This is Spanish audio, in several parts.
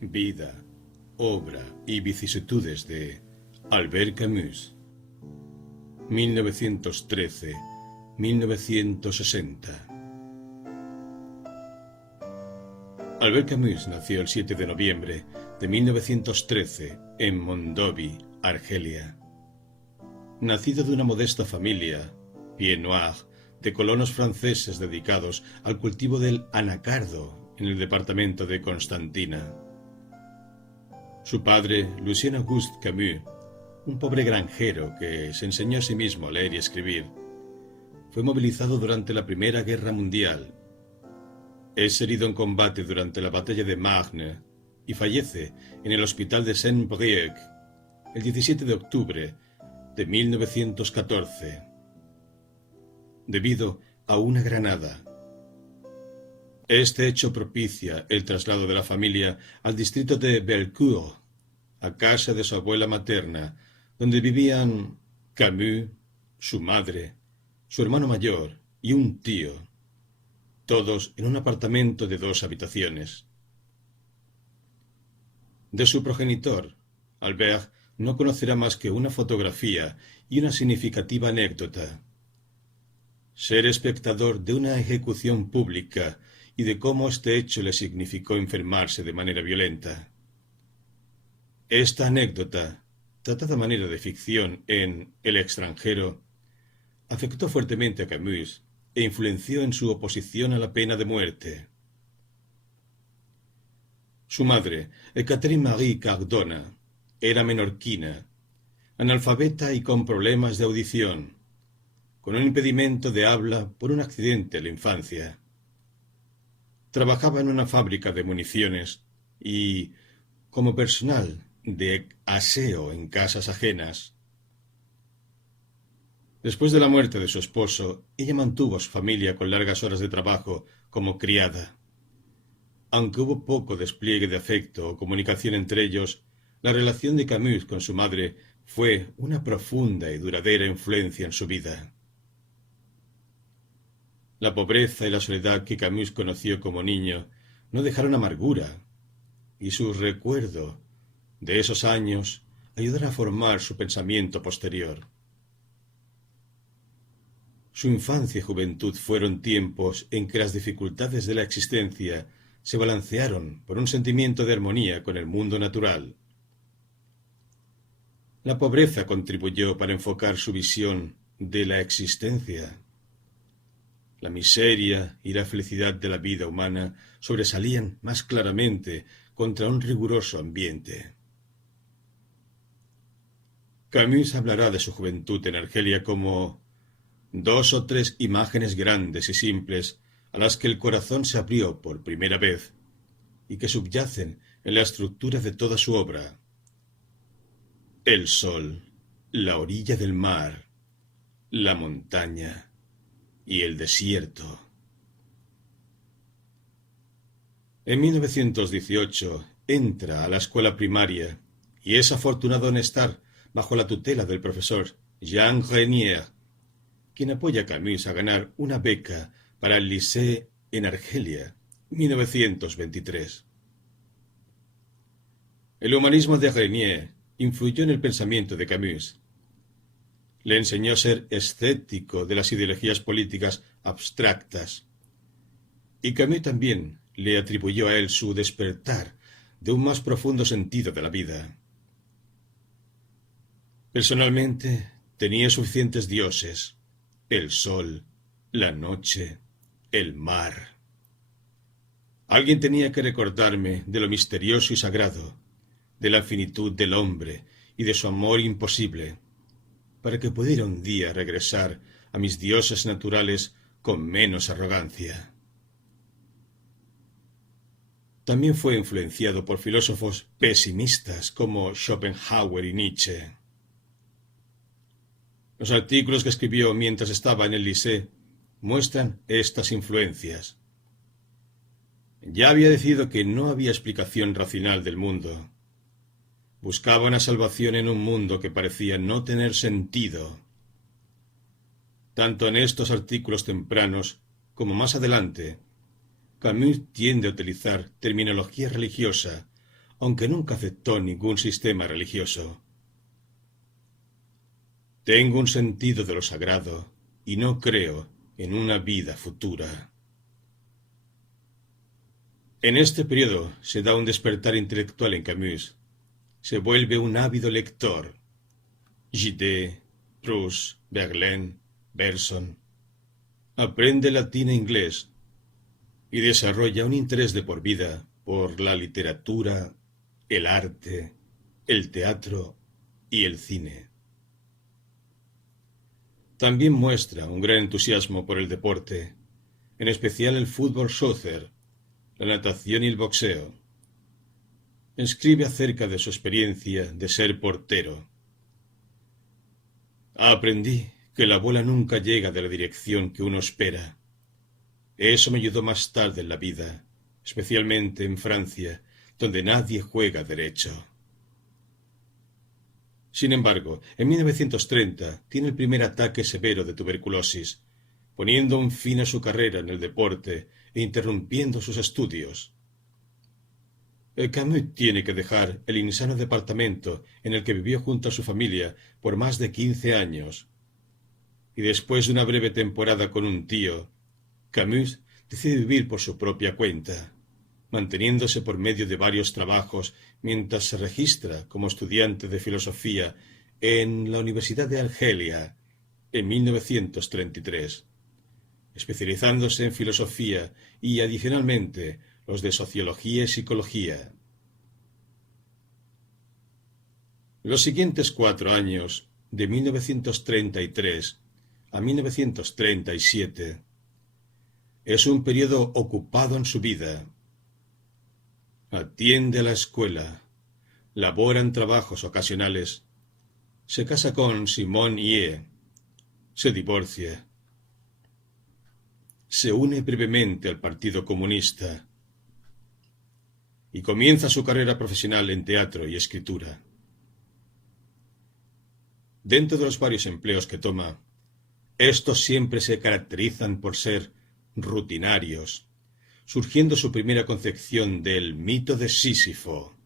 Vida, obra y vicisitudes de Albert Camus, 1913-1960. Albert Camus nació el 7 de noviembre de 1913 en Mondovi, Argelia. Nacido de una modesta familia, pied noir, de colonos franceses dedicados al cultivo del anacardo en el departamento de Constantina. Su padre, Lucien Auguste Camus, un pobre granjero que se enseñó a sí mismo a leer y escribir, fue movilizado durante la Primera Guerra Mundial. Es herido en combate durante la batalla de Marne y fallece en el hospital de Saint-Brieuc el 17 de octubre de 1914, debido a una granada. Este hecho propicia el traslado de la familia al distrito de Belcourt, a casa de su abuela materna, donde vivían Camus, su madre, su hermano mayor y un tío, todos en un apartamento de 2 habitaciones. De su progenitor, Albert no conocerá más que una fotografía y una significativa anécdota: ser espectador de una ejecución pública y de cómo este hecho le significó enfermarse de manera violenta. Esta anécdota, tratada a manera de ficción en El extranjero, afectó fuertemente a Camus e influenció en su oposición a la pena de muerte. Su madre, Catherine Marie Cardona, era menorquina, analfabeta y con problemas de audición, con un impedimento de habla por un accidente en la infancia. Trabajaba en una fábrica de municiones y, como personal de aseo en casas ajenas. Después de la muerte de su esposo, ella mantuvo a su familia con largas horas de trabajo como criada. Aunque hubo poco despliegue de afecto o comunicación entre ellos, la relación de Camus con su madre fue una profunda y duradera influencia en su vida. La pobreza y la soledad que Camus conoció como niño no dejaron amargura, y su recuerdo de esos años ayudará a formar su pensamiento posterior. Su infancia y juventud fueron tiempos en que las dificultades de la existencia se balancearon por un sentimiento de armonía con el mundo natural. La pobreza contribuyó para enfocar su visión de la existencia. La miseria y la felicidad de la vida humana sobresalían más claramente contra un riguroso ambiente. Camus hablará de su juventud en Argelia como 2 o 3 imágenes grandes y simples a las que el corazón se abrió por primera vez y que subyacen en la estructura de toda su obra: el sol, la orilla del mar, la montaña y el desierto. En 1918 entra a la escuela primaria y es afortunado en estar bajo la tutela del profesor Jean Renier, quien apoya a Camus a ganar una beca para el Lycée en Argelia, 1923. El humanismo de Renier influyó en el pensamiento de Camus. Le enseñó a ser escéptico de las ideologías políticas abstractas, y Camus también le atribuyó a él su despertar de un más profundo sentido de la vida. Personalmente, tenía suficientes dioses: el sol, la noche, el mar. Alguien tenía que recordarme de lo misterioso y sagrado, de la finitud del hombre y de su amor imposible, para que pudiera un día regresar a mis dioses naturales con menos arrogancia. También fue influenciado por filósofos pesimistas como Schopenhauer y Nietzsche. Los artículos que escribió mientras estaba en el Lycée muestran estas influencias. Ya había decidido que no había explicación racional del mundo. Buscaba una salvación en un mundo que parecía no tener sentido. Tanto en estos artículos tempranos como más adelante, Camus tiende a utilizar terminología religiosa, aunque nunca aceptó ningún sistema religioso. Tengo un sentido de lo sagrado y no creo en una vida futura. En este periodo se da un despertar intelectual en Camus. Se vuelve un ávido lector. Gide, Proust, Verlaine, Bergson. Aprende latín e inglés y desarrolla un interés de por vida por la literatura, el arte, el teatro y el cine. También muestra un gran entusiasmo por el deporte, en especial el fútbol soccer, la natación y el boxeo. Escribe acerca de su experiencia de ser portero. Aprendí que la bola nunca llega de la dirección que uno espera. Eso me ayudó más tarde en la vida, especialmente en Francia, donde nadie juega derecho. Sin embargo, en 1930 tiene el primer ataque severo de tuberculosis, poniendo un fin a su carrera en el deporte e interrumpiendo sus estudios. Camus tiene que dejar el insano departamento en el que vivió junto a su familia por más de 15 años. Y después de una breve temporada con un tío, Camus decide vivir por su propia cuenta, manteniéndose por medio de varios trabajos mientras se registra como estudiante de filosofía en la Universidad de Argelia en 1933, especializándose en filosofía y, adicionalmente, los de sociología y psicología. Los siguientes 4 años, de 1933 a 1937, es un periodo ocupado en su vida. Atiende a la escuela, labora en trabajos ocasionales, se casa con Simone Ie, se divorcia, se une brevemente al Partido Comunista y comienza su carrera profesional en teatro y escritura. Dentro de los varios empleos que toma, estos siempre se caracterizan por ser rutinarios, surgiendo su primera concepción del mito de Sísifo.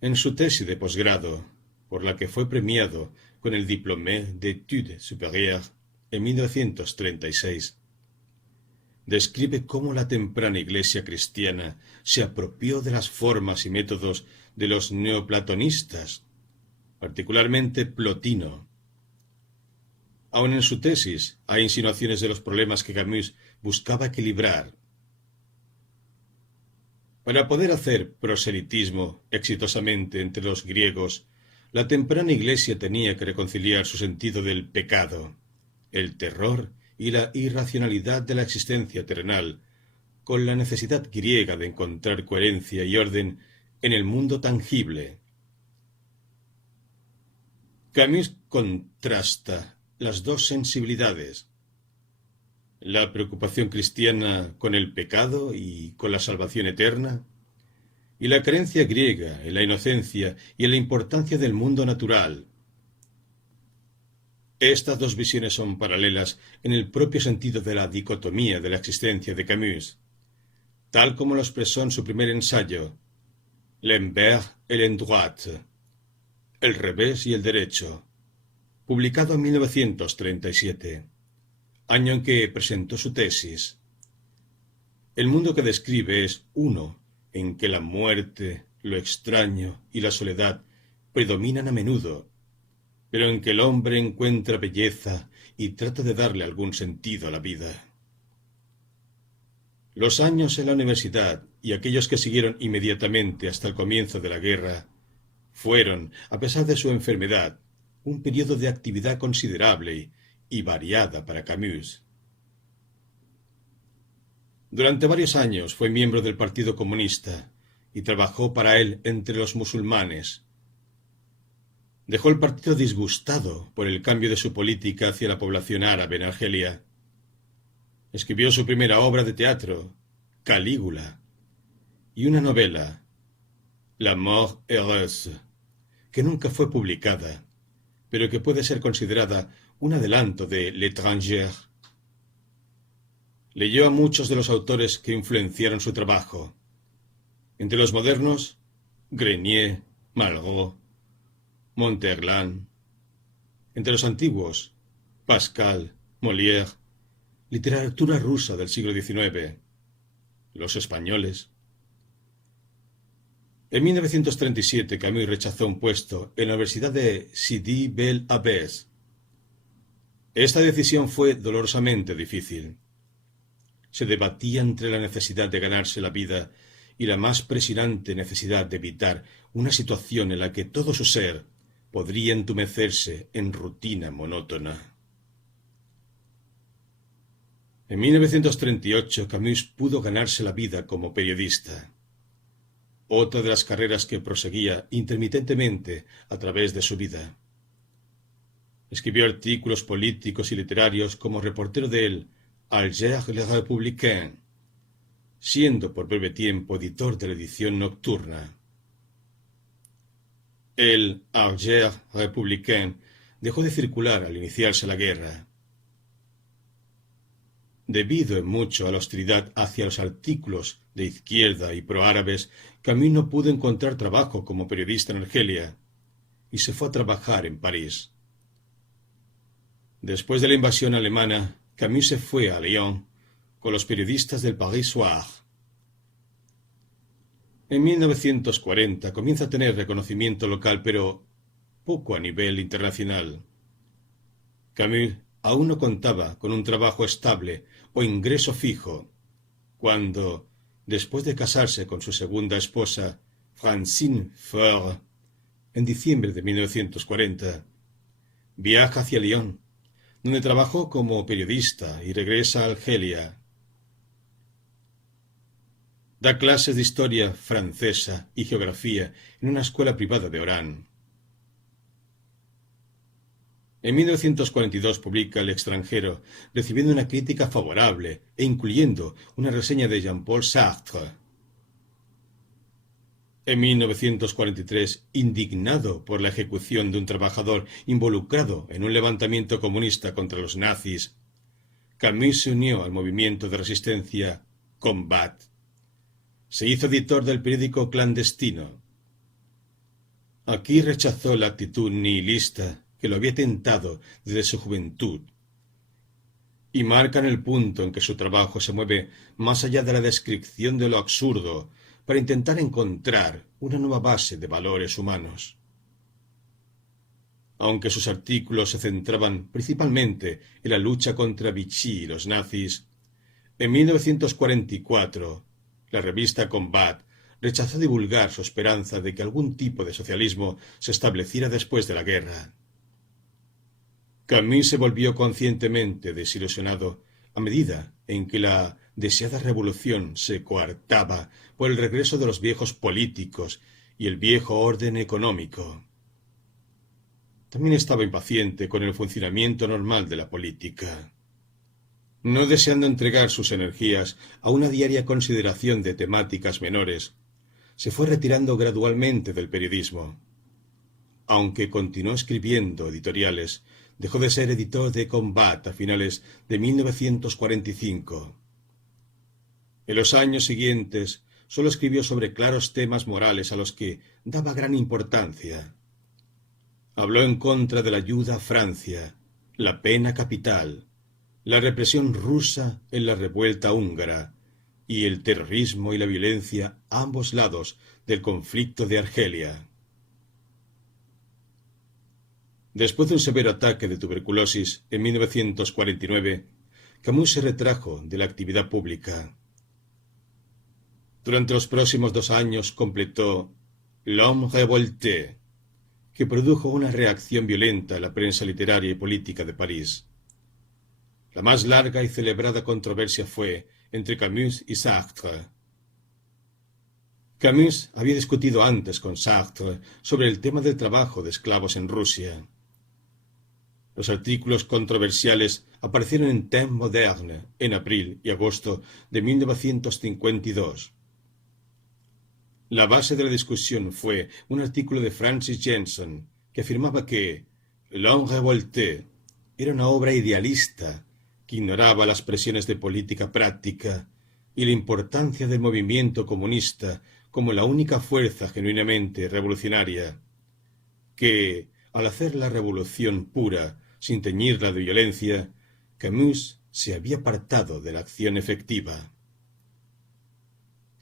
En su tesis de posgrado, por la que fue premiado con el Diplôme d'études supérieures en 1936, describe cómo la temprana Iglesia cristiana se apropió de las formas y métodos de los neoplatonistas, particularmente Plotino. Aun en su tesis hay insinuaciones de los problemas que Camus buscaba equilibrar. Para poder hacer proselitismo exitosamente entre los griegos, la temprana Iglesia tenía que reconciliar su sentido del pecado, el terror y la irracionalidad de la existencia terrenal, con la necesidad griega de encontrar coherencia y orden en el mundo tangible. Camus contrasta las dos sensibilidades, la preocupación cristiana con el pecado y con la salvación eterna, y la creencia griega en la inocencia y en la importancia del mundo natural. Estas dos visiones son paralelas en el propio sentido de la dicotomía de la existencia de Camus, tal como lo expresó en su primer ensayo, L'envers et l'endroit, el revés y el derecho, publicado en 1937, año en que presentó su tesis. El mundo que describe es uno en que la muerte, lo extraño y la soledad predominan a menudo, pero en que el hombre encuentra belleza y trata de darle algún sentido a la vida. Los años en la universidad y aquellos que siguieron inmediatamente hasta el comienzo de la guerra fueron, a pesar de su enfermedad, un periodo de actividad considerable y variada para Camus. Durante varios años fue miembro del Partido Comunista y trabajó para él entre los musulmanes. Dejó el partido disgustado por el cambio de su política hacia la población árabe en Argelia. Escribió su primera obra de teatro, Calígula, y una novela, La mort heureuse, que nunca fue publicada, pero que puede ser considerada un adelanto de L'Étranger. Leyó a muchos de los autores que influenciaron su trabajo. Entre los modernos, Grenier, Malraux, Monterland. Entre los antiguos, Pascal, Molière, literatura rusa del siglo XIX, los españoles. En 1937 Camus rechazó un puesto en la Universidad de Sidi Bel Abbès. Esta decisión fue dolorosamente difícil. Se debatía entre la necesidad de ganarse la vida y la más presionante necesidad de evitar una situación en la que todo su ser podría entumecerse en rutina monótona. En 1938 Camus pudo ganarse la vida como periodista, otra de las carreras que proseguía intermitentemente a través de su vida. Escribió artículos políticos y literarios como reportero del Alger Le Républicain, siendo por breve tiempo editor de la edición nocturna. El Alger Républicain dejó de circular al iniciarse la guerra. Debido en mucho a la hostilidad hacia los artículos de izquierda y proárabes, Camus no pudo encontrar trabajo como periodista en Argelia y se fue a trabajar en París. Después de la invasión alemana, Camus se fue a Lyon con los periodistas del Paris Soir. En 1940 comienza a tener reconocimiento local, pero poco a nivel internacional. Camus aún no contaba con un trabajo estable o ingreso fijo, cuando, después de casarse con su segunda esposa, Francine Faure, en diciembre de 1940, viaja hacia Lyon, donde trabajó como periodista y regresa a Argelia. Da clases de historia francesa y geografía en una escuela privada de Orán. En 1942 publica El extranjero, recibiendo una crítica favorable e incluyendo una reseña de Jean-Paul Sartre. En 1943, indignado por la ejecución de un trabajador involucrado en un levantamiento comunista contra los nazis, Camus se unió al movimiento de resistencia Combat. Se hizo editor del periódico clandestino. Aquí rechazó la actitud nihilista que lo había tentado desde su juventud, y marcan el punto en que su trabajo se mueve más allá de la descripción de lo absurdo para intentar encontrar una nueva base de valores humanos. Aunque sus artículos se centraban principalmente en la lucha contra Vichy y los nazis, en 1944 la revista Combat rechazó divulgar su esperanza de que algún tipo de socialismo se estableciera después de la guerra. Camus se volvió conscientemente desilusionado a medida en que la deseada revolución se coartaba por el regreso de los viejos políticos y el viejo orden económico. También estaba impaciente con el funcionamiento normal de la política. No deseando entregar sus energías a una diaria consideración de temáticas menores, se fue retirando gradualmente del periodismo. Aunque continuó escribiendo editoriales, dejó de ser editor de Combat a finales de 1945. En los años siguientes, solo escribió sobre claros temas morales a los que daba gran importancia. Habló en contra de la ayuda a Francia, la pena capital, la represión rusa en la revuelta húngara y el terrorismo y la violencia a ambos lados del conflicto de Argelia. Después de un severo ataque de tuberculosis en 1949, Camus se retrajo de la actividad pública. Durante los próximos 2 años completó L'Homme Révolté, que produjo una reacción violenta en la prensa literaria y política de París. La más larga y celebrada controversia fue entre Camus y Sartre. Camus había discutido antes con Sartre sobre el tema del trabajo de esclavos en Rusia. Los artículos controversiales aparecieron en Temps Moderne en abril y agosto de 1952. La base de la discusión fue un artículo de Francis Jensen que afirmaba que L'Homme Révolté era una obra idealista que ignoraba las presiones de política práctica y la importancia del movimiento comunista como la única fuerza genuinamente revolucionaria, que, al hacer la revolución pura, sin teñirla de violencia, Camus se había apartado de la acción efectiva.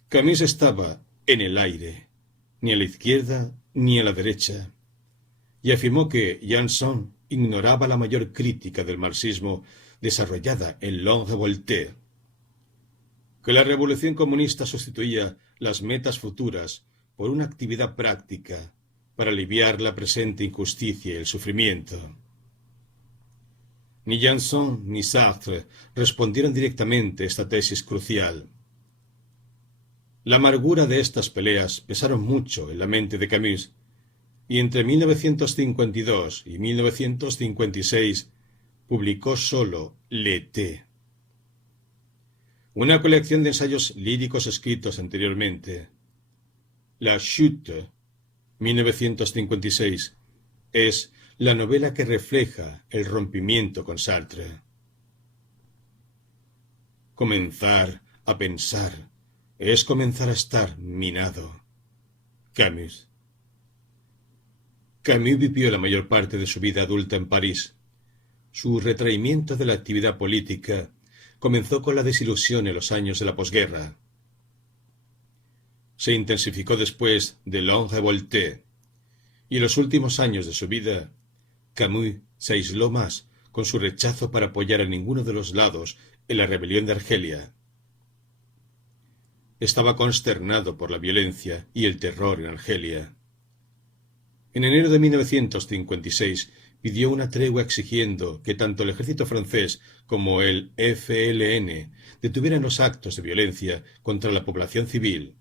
Camus estaba en el aire, ni a la izquierda ni a la derecha, y afirmó que Janson ignoraba la mayor crítica del marxismo desarrollada en Longue Voltaire, que la revolución comunista sustituía las metas futuras por una actividad práctica para aliviar la presente injusticia y el sufrimiento. Ni Janson ni Sartre respondieron directamente a esta tesis crucial. La amargura de estas peleas pesaron mucho en la mente de Camus, y entre 1952 y 1956 publicó solo L'été, una colección de ensayos líricos escritos anteriormente. La Chute, 1956, es la novela que refleja el rompimiento con Sartre. Comenzar a pensar es comenzar a estar minado. Camus. Camus vivió la mayor parte de su vida adulta en París. Su retraimiento de la actividad política comenzó con la desilusión en los años de la posguerra. Se intensificó después de Longue Voltaire, y en los últimos años de su vida, Camus se aisló más con su rechazo para apoyar a ninguno de los lados en la rebelión de Argelia. Estaba consternado por la violencia y el terror en Argelia. En enero de 1956 pidió una tregua exigiendo que tanto el ejército francés como el FLN detuvieran los actos de violencia contra la población civil.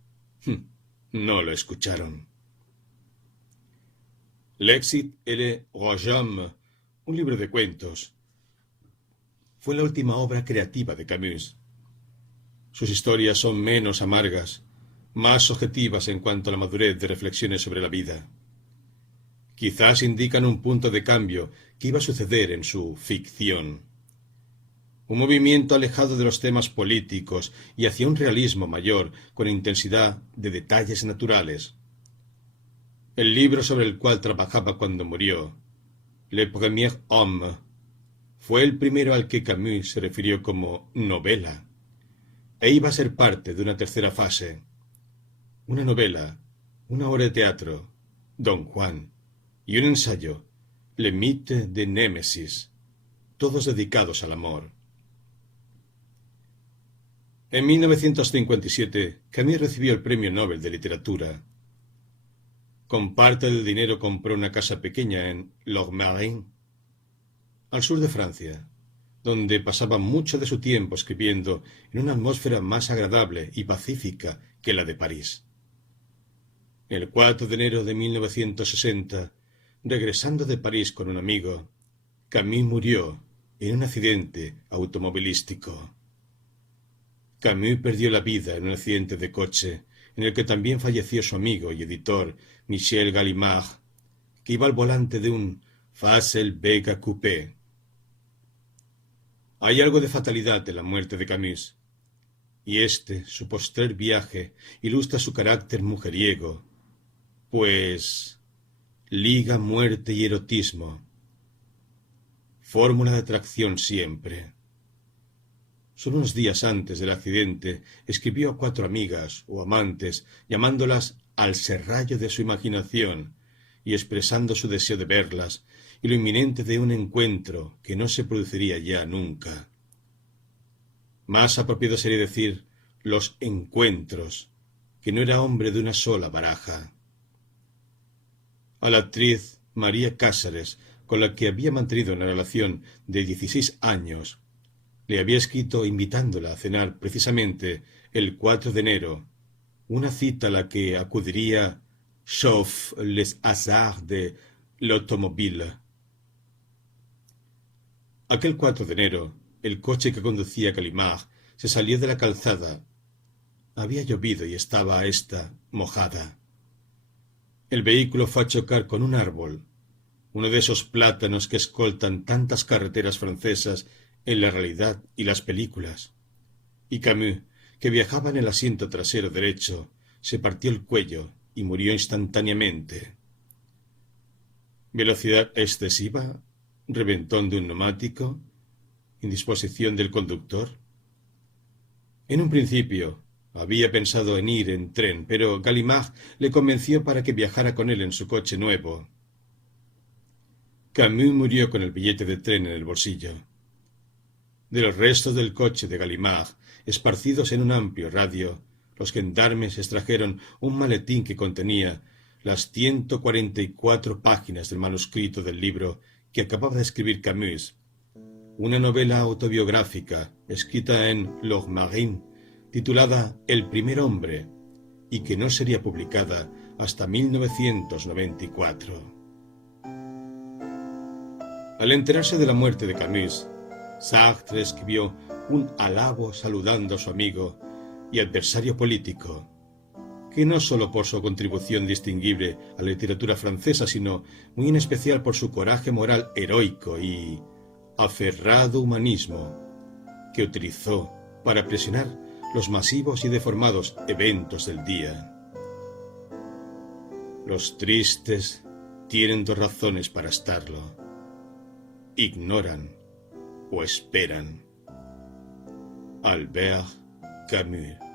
No lo escucharon. L'Exit et le Royaume, un libro de cuentos, fue la última obra creativa de Camus. Sus historias son menos amargas, más objetivas en cuanto a la madurez de reflexiones sobre la vida. Quizás indican un punto de cambio que iba a suceder en su ficción. Un movimiento alejado de los temas políticos y hacia un realismo mayor con intensidad de detalles naturales. El libro sobre el cual trabajaba cuando murió, Le Premier Homme, fue el primero al que Camus se refirió como novela, e iba a ser parte de una tercera fase. Una novela, una obra de teatro, Don Juan, y un ensayo, Le Mythe de Némésis, todos dedicados al amor. En 1957, Camus recibió el Premio Nobel de Literatura. Con parte del dinero compró una casa pequeña en Lourmarin, al sur de Francia, donde pasaba mucho de su tiempo escribiendo en una atmósfera más agradable y pacífica que la de París. El 4 de enero de 1960, regresando de París con un amigo, Camus murió en un accidente automovilístico. Camus perdió la vida en un accidente de coche, en el que también falleció su amigo y editor Michel Gallimard, que iba al volante de un Facel Vega Coupé. Hay algo de fatalidad en la muerte de Camus, y su postrer viaje, ilustra su carácter mujeriego, pues liga muerte y erotismo. Fórmula de atracción siempre. Solo unos días antes del accidente escribió a 4 amigas o amantes, llamándolas al serrallo de su imaginación y expresando su deseo de verlas y lo inminente de un encuentro que no se produciría ya nunca. Más apropiado sería decir los encuentros, que no era hombre de una sola baraja. A la actriz María Cáceres, con la que había mantenido una relación de 16 años, le había escrito invitándola a cenar precisamente el 4 de enero, una cita a la que acudiría sauf les hasards de l'automobile. Aquel 4 de enero, el coche que conducía Gallimard se salió de la calzada. Había llovido y estaba mojada. El vehículo fue a chocar con un árbol, uno de esos plátanos que escoltan tantas carreteras francesas en la realidad y las películas. Y Camus, que viajaba en el asiento trasero derecho, se partió el cuello y murió instantáneamente. ¿Velocidad excesiva? ¿Reventón de un neumático? ¿Indisposición del conductor? En un principio había pensado en ir en tren, pero Gallimard le convenció para que viajara con él en su coche nuevo. Camus murió con el billete de tren en el bolsillo. De los restos del coche de Gallimard, esparcidos en un amplio radio, los gendarmes extrajeron un maletín que contenía las 144 páginas del manuscrito del libro que acababa de escribir Camus, una novela autobiográfica escrita en Lochmarin, titulada El primer hombre, y que no sería publicada hasta 1994. Al enterarse de la muerte de Camus, Sartre escribió un alabo saludando a su amigo y adversario político, que no sólo por su contribución distinguible a la literatura francesa, sino muy en especial por su coraje moral heroico y aferrado humanismo que utilizó para presionar los masivos y deformados eventos del día. Los tristes tienen dos razones para estarlo: ignoran o esperan. Albert Camus.